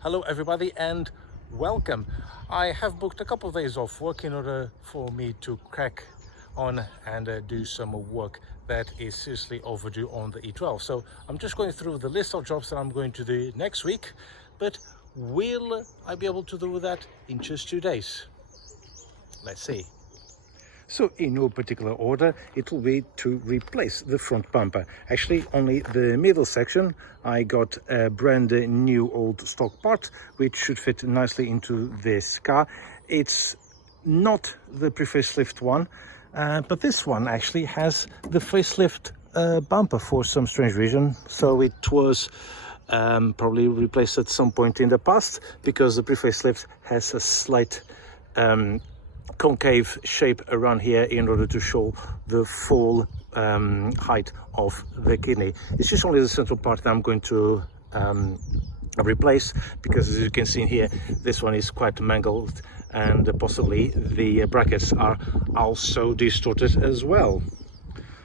Hello everybody and welcome. I have booked a couple of days off work in order for me to crack on and do some work that is seriously overdue on the E12. So I'm just going through the list of jobs that I'm going to do next week, but will I be able to do that in just 2 days? Let's see. So in no particular order, it will be to replace the front bumper. Actually, only the middle section. I got a brand new old stock part, which should fit nicely into this car. It's not the pre-facelift one, but this one actually has the facelift bumper for some strange reason. So it was probably replaced at some point in the past, because the pre-facelift has a slight concave shape around here in order to show the full height of the kidney. It's just only the central part that I'm going to replace, because as you can see in here, this one is quite mangled and possibly the brackets are also distorted as well.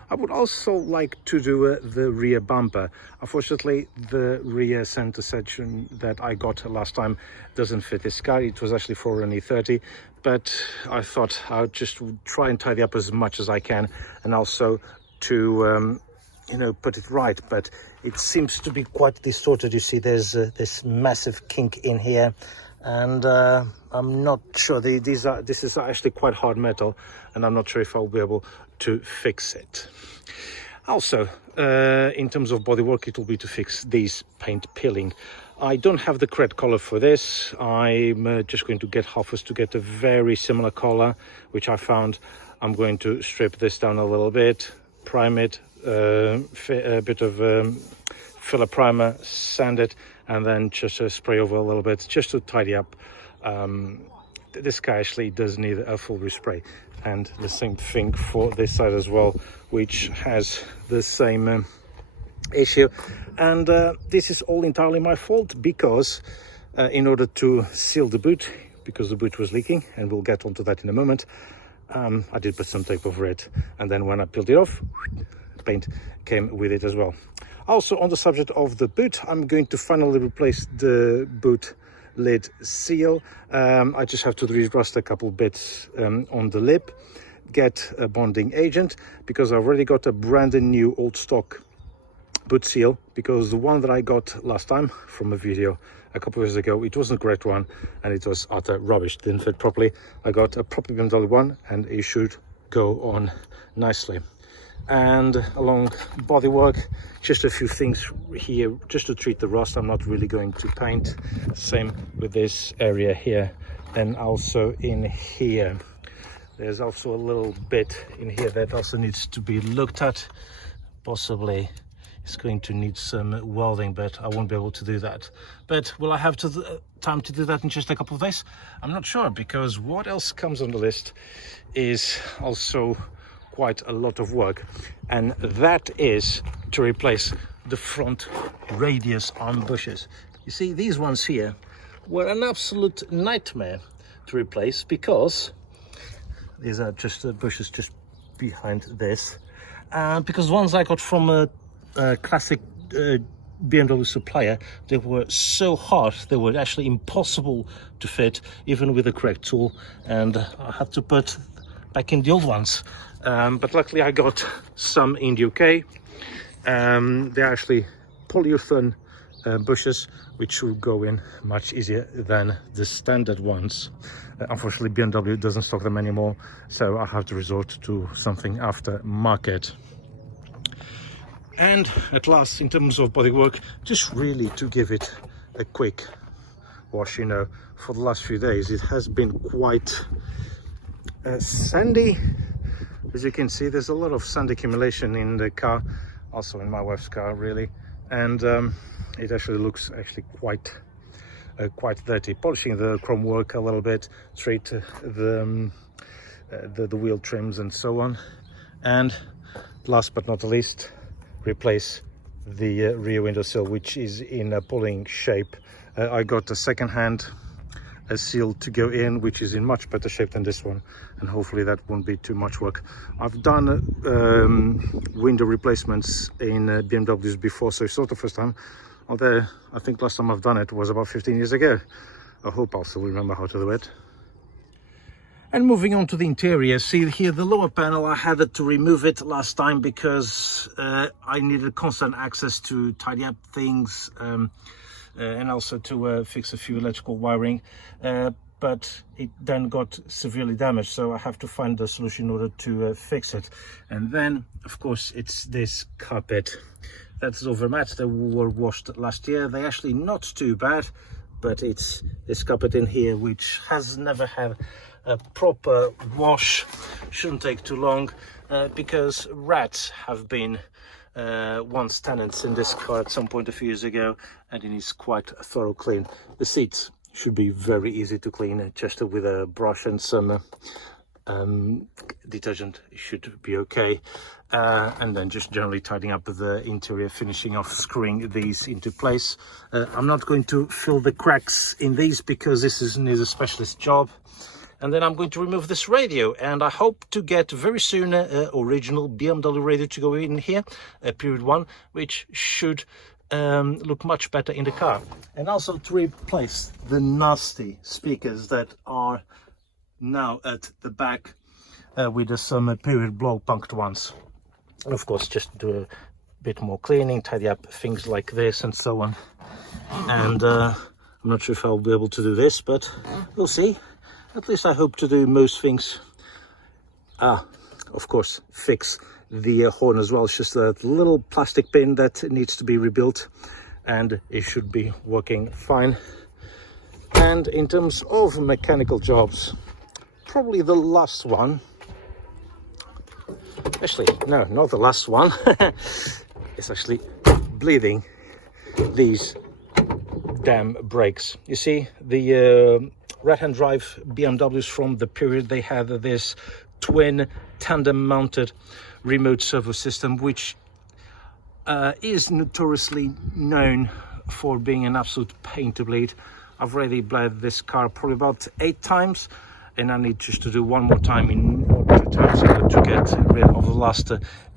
I would also like to do the rear bumper. Unfortunately, the rear center section that I got last time doesn't fit this car. It was actually for an E30, but I thought I would just try and tidy up as much as I can, and also to put it right. But it seems to be quite distorted. You see, there's this massive kink in here, and I'm not sure. This is actually quite hard metal, and I'm not sure if I'll be able to fix it. Also, in terms of bodywork, it will be to fix these paint peeling. I don't have the correct color for this. I'm just going to get Halfers to get a very similar color, which I found. I'm going to strip this down a little bit, prime it, a bit of filler primer, sand it, and then just spray over a little bit just to tidy up. This guy actually does need a full respray, and the same thing for this side as well, which has the same issue. And this is all entirely my fault, because in order to seal the boot, because the boot was leaking, and we'll get onto that in a moment, I did put some tape over it, and then when I peeled it off, paint came with it as well. Also, on the subject of the boot, I'm going to finally replace the boot lid seal. I just have to re-rust a couple bits on the lip, get a bonding agent, because I already got a brand new old stock boot seal, because the one that I got last time from a video a couple of years ago, it wasn't a great one, and it was utter rubbish, didn't fit properly. I got a proper BMW one, and it should go on nicely. And along bodywork, just a few things here just to treat the rust. I'm not really going to paint. Same with this area here, and also in here. There's also a little bit in here that also needs to be looked at. Possibly it's going to need some welding, but I won't be able to do that. But will I have time to do that in just a couple of days? I'm not sure, because what else comes on the list is also quite a lot of work, and that is to replace the front radius arm bushes. You see, these ones here were an absolute nightmare to replace, because these are just the bushes just behind this, because ones I got from a classic BMW supplier, they were so hard, they were actually impossible to fit even with the correct tool, and I had to put back in the old ones. But luckily I got some in the UK. They're actually polyurethane bushes, which will go in much easier than the standard ones. Unfortunately, BMW doesn't stock them anymore, so I have to resort to something aftermarket. And at last, in terms of bodywork, just really to give it a quick wash. For the last few days it has been quite sandy. As you can see, there's a lot of sand accumulation in the car, also in my wife's car really, and it actually looks quite dirty. Polishing the chrome work a little bit, treat the wheel trims and so on, and last but not least, replace the rear windowsill, which is in a pulling shape. I got a second-hand seal to go in, which is in much better shape than this one, and hopefully that won't be too much work. I've done window replacements in BMWs before, so it's not the first time. although I think last time I've done it was about 15 years ago. I hope I'll still remember how to do it. And moving on to the interior, see here the lower panel, I had to remove it last time because I needed constant access to tidy up things and also to fix a few electrical wiring, but it then got severely damaged, so I have to find a solution in order to fix it. And then of course it's this carpet. That's over mats that were washed last year. They're actually not too bad, but it's this carpet in here which has never had a proper wash. Shouldn't take too long because rats have been once tenants in this car at some point a few years ago, and it needs quite a thorough clean. The seats should be very easy to clean, just with a brush and some detergent should be okay, and then just generally tidying up the interior, finishing off, screwing these into place. I'm not going to fill the cracks in these because this needs a specialist job. And then I'm going to remove this radio, and I hope to get very soon original BMW radio to go in here, period 1, which should look much better in the car. And also to replace the nasty speakers that are now at the back with some period blow punked ones. And of course just do a bit more cleaning, tidy up things like this and so on. And I'm not sure if I'll be able to do this, but we'll see. At least I hope to do most things. Of course, fix the horn as well. It's just a little plastic pin that needs to be rebuilt, and it should be working fine. And in terms of mechanical jobs, probably the last one. Actually, no, not the last one. It's actually bleeding these damn brakes. You see, the right-hand drive BMWs from the period, they had this twin tandem mounted remote servo system, which is notoriously known for being an absolute pain to bleed. I've already bled this car probably about 8 times, and I need just to do one more time in order to get rid of the last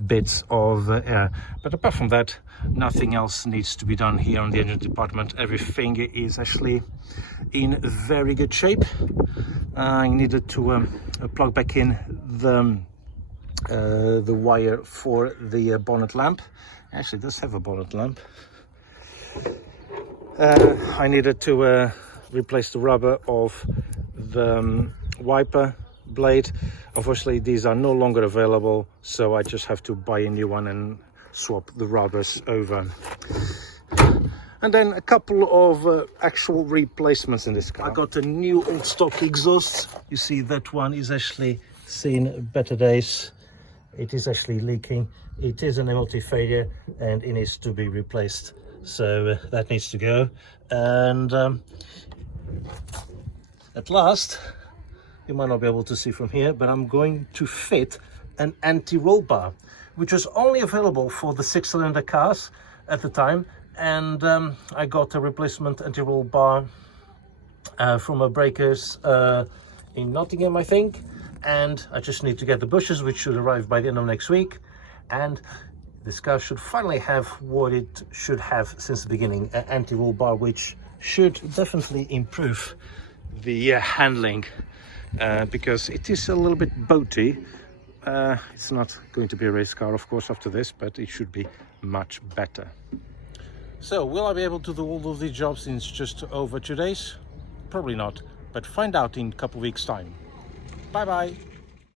bits of air. But apart from that, nothing else needs to be done here on the engine department. Everything is actually in very good shape. I needed to plug back in the wire for the bonnet lamp. Actually, it does have a bonnet lamp. I needed to replace the rubber of the wiper blade. Unfortunately, these are no longer available, so I just have to buy a new one and swap the rubbers over. And then a couple of actual replacements in this car. I got a new old stock exhaust. You see that one is actually seen better days. It is actually leaking. It is an MOT failure and it needs to be replaced. So that needs to go. And at last, you might not be able to see from here, but I'm going to fit an anti-roll bar, which was only available for the 6-cylinder cars at the time. And I got a replacement anti-roll bar from a breakers in Nottingham, I think. And I just need to get the bushes, which should arrive by the end of next week. And this car should finally have what it should have since the beginning, an anti-roll bar, which should definitely improve the handling, because it is a little bit boaty. It's not going to be a race car, of course, after this, but it should be much better. So, will I be able to do all of these jobs in just over 2 days? Probably not, but find out in a couple of weeks' time. Bye-bye.